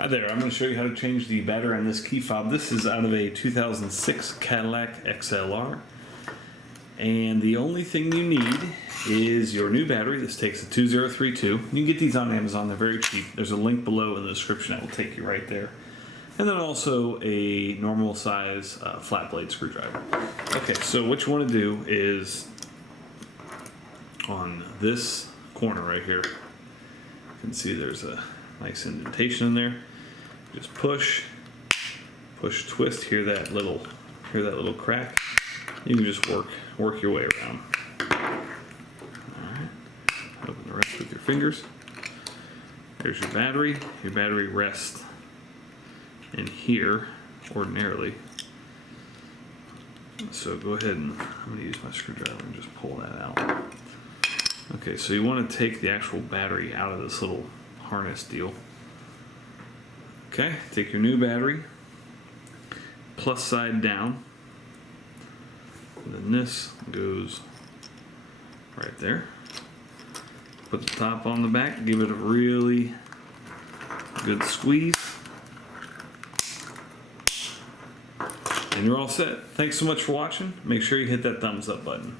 Hi there, I'm going to show you how to change the battery on this key fob. This is out of a 2006 Cadillac XLR. And the only thing you need is your new battery. This takes a 2032. You can get these on Amazon, they're very cheap. There's a link below in the description that will take you right there. And then also a normal size flat blade screwdriver. Okay, so what you want to do is on this corner right here, you can see there's a nice indentation in there. Just push, twist. Hear that little crack. You can just work your way around. All right. Open the rest with your fingers. There's your battery. Your battery rests in here ordinarily. So go ahead and I'm going to use my screwdriver and just pull that out. Okay, so you want to take the actual battery out of this little harness deal. Okay, take your new battery, plus side down, and then this goes right there. Put the top on the back, give it a really good squeeze, and you're all set. Thanks so much for watching. Make sure you hit that thumbs up button.